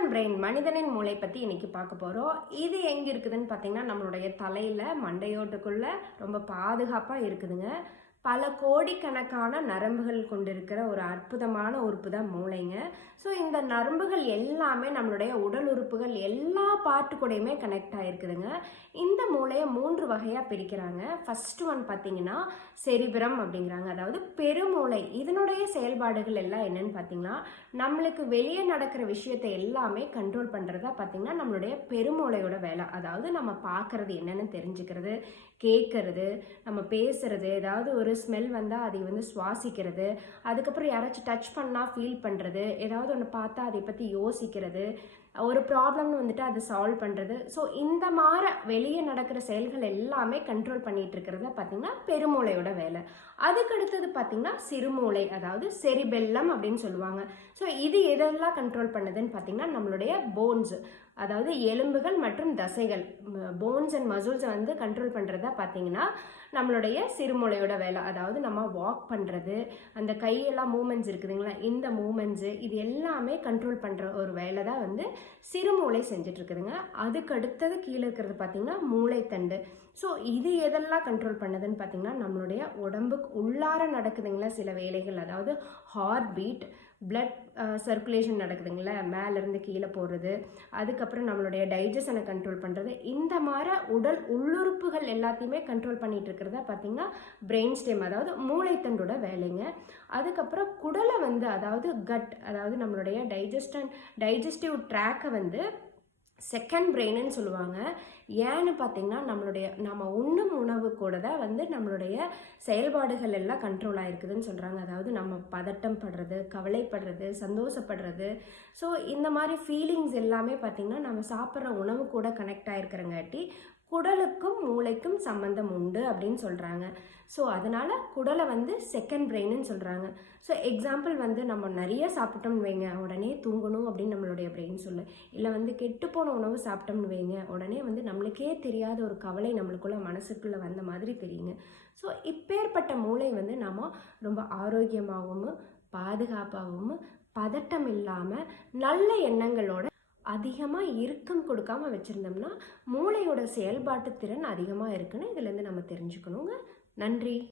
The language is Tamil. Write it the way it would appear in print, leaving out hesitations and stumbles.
ஹியூமன் பிரெயின், மனிதனின் மூளை பற்றி இன்னைக்கு பார்க்க போகிறோம். இது எங்கே இருக்குதுன்னு பார்த்தீங்கன்னா நம்மளுடைய தலையில் மண்டையோட்டுக்குள்ள ரொம்ப பாதுகாப்பாக இருக்குதுங்க. பல கோடிக்கணக்கான நரம்புகள் கொண்டிருக்கிற ஒரு அற்புதமான உறுப்பு தான் மூளைங்க. ஸோ இந்த நரம்புகள் எல்லாமே நம்மளுடைய உடல் உறுப்புகள் எல்லா பார்ட்டு கூடயுமே கனெக்ட் ஆகிருக்குதுங்க. இந்த மூளையை 3 வகையாக பிரிக்கிறாங்க. ஃபர்ஸ்ட் ஒன் பார்த்தீங்கன்னா செரிபிரம் அப்படிங்கிறாங்க, அதாவது பெருமூளை. இதனுடைய செயல்பாடுகள் எல்லாம் என்னன்னு பார்த்தீங்கன்னா நம்மளுக்கு வெளியே நடக்கிற விஷயத்தை எல்லாமே கண்ட்ரோல் பண்ணுறதா பார்த்தீங்கன்னா நம்மளுடைய பெருமூளையோட வேலை. அதாவது நம்ம பார்க்கறது என்னென்னு தெரிஞ்சுக்கிறது, கேட்கறது, நம்ம பேசுறது, ஏதாவது ஒரு ஸ்மெல் வந்தால் அதை சுவாசிக்கிறது, அதுக்கப்புறம் யாராச்சும் டச் பண்ணால் ஃபீல் பண்ணுறது, ஏதாவது ஒன்று பார்த்தா அதை பற்றி யோசிக்கிறது, ஒரு ப்ராப்ளம்னு அதை சால்வ் பண்ணுறது. ஸோ இந்த மாதிரி வெளியே நடக்கிற செயல்கள் எல்லாமே கண்ட்ரோல் பண்ணிட்டு இருக்கிறத பார்த்தீங்கன்னா பெருமூளையோட வேலை. அதுக்கு அடுத்தது பார்த்தீங்கன்னா சிறுமூளை, அதாவது செரிபெல்லம் அப்படின்னு சொல்லுவாங்க. ஸோ இது எதெல்லாம் கண்ட்ரோல் பண்ணுதுன்னு பார்த்தீங்கன்னா நம்மளுடைய போன்ஸ், அதாவது எலும்புகள் மற்றும் தசைகள், போன்ஸ் அண்ட் மசில்ஸை கண்ட்ரோல் பண்ணுறதா பார்த்தீங்கன்னா நம்மளுடைய சிறுமூளையோட வேலை. அதாவது நம்ம வாக் பண்ணுறது, அந்த கையெல்லாம் மூமெண்ட்ஸ் இருக்குதுங்களா, இந்த மூமெண்ட்ஸு இது எல்லாமே கண்ட்ரோல் பண்ணுற ஒரு வேலை தான் சிறுமூளை செஞ்சுட்டு இருக்குதுங்க. அதுக்கு அடுத்தது கீழே இருக்கிறது பார்த்தீங்கன்னா மூளைத்தண்டு. ஸோ இது எதெல்லாம் கண்ட்ரோல் பண்ணுதுன்னு பார்த்தீங்கன்னா நம்மளுடைய உடம்புக்கு உள்ளார நடக்குதுங்களா சில வேலைகள், அதாவது ஹார்ட் பீட், பிளட் சர்க்குலேஷன் நடக்குதுங்களா, மேலேருந்து கீழே போகிறது, அதுக்கப்புறம் நம்மளுடைய டைஜஷனை கண்ட்ரோல் பண்ணுறது, இந்த மாதிரி உடல் உள்ளுறுப்புகள் எல்லாத்தையுமே கண்ட்ரோல் பண்ணிட்டு இருக்கிறத பார்த்தீங்கன்னா பிரெயின் ஸ்டெம், அதாவது மூளைத்தண்டோட வேலைங்க. அதுக்கப்புறம் குடலை அதாவது கட், அதாவது நம்மளுடைய டைஜஸ்டிவ் ட்ராக்கை செகண்ட் பிரெயின்னு சொல்லுவாங்க. ஏன்னு பார்த்தீங்கன்னா நம்ம உண்ணும் உணவு கூட தான் நம்மளுடைய செயல்பாடுகள் எல்லாம் கண்ட்ரோல் ஆகிருக்குதுன்னு சொல்கிறாங்க. அதாவது நம்ம பதட்டம் படுறது, கவலைப்படுறது, சந்தோஷப்படுறது, ஸோ இந்த மாதிரி ஃபீலிங்ஸ் எல்லாமே பார்த்திங்கன்னா நம்ம சாப்பிட்ற உணவு கூட கனெக்ட் ஆகிருக்கிறங்காட்டி குடலுக்கும் மூளைக்கும் சம்பந்தம் உண்டு அப்படின்னு சொல்கிறாங்க. ஸோ அதனால் குடலை செகண்ட் பிரெயின்னு சொல்கிறாங்க. ஸோ எக்ஸாம்பிள் நம்ம நிறைய சாப்பிட்டோம்னு வைங்க, உடனே தூங்கணும் அப்படின்னு நம்மளுடைய பிரெயின் சொல்லு. இல்லை கெட்டுப்போன உணவு சாப்பிட்டோம்னு வைங்க, உடனே நம்மளுக்கே தெரியாத ஒரு கவலை நம்மளுக்குள்ள மனசுக்குள்ளே வந்த மாதிரி தெரியுங்க. ஸோ இப்பேற்பட்ட மூளை நாம் ரொம்ப ஆரோக்கியமாகவும் பாதுகாப்பாகவும் பதட்டம் இல்லாமல் நல்ல எண்ணங்களோட அதிகமாக இறுக்கம் கொடுக்காம வச்சுருந்தோம்னா மூளையோட செயல்பாட்டு திறன் அதிகமாக இருக்குன்னு இதுலேருந்து நம்ம தெரிஞ்சுக்கணுங்க. நன்றி.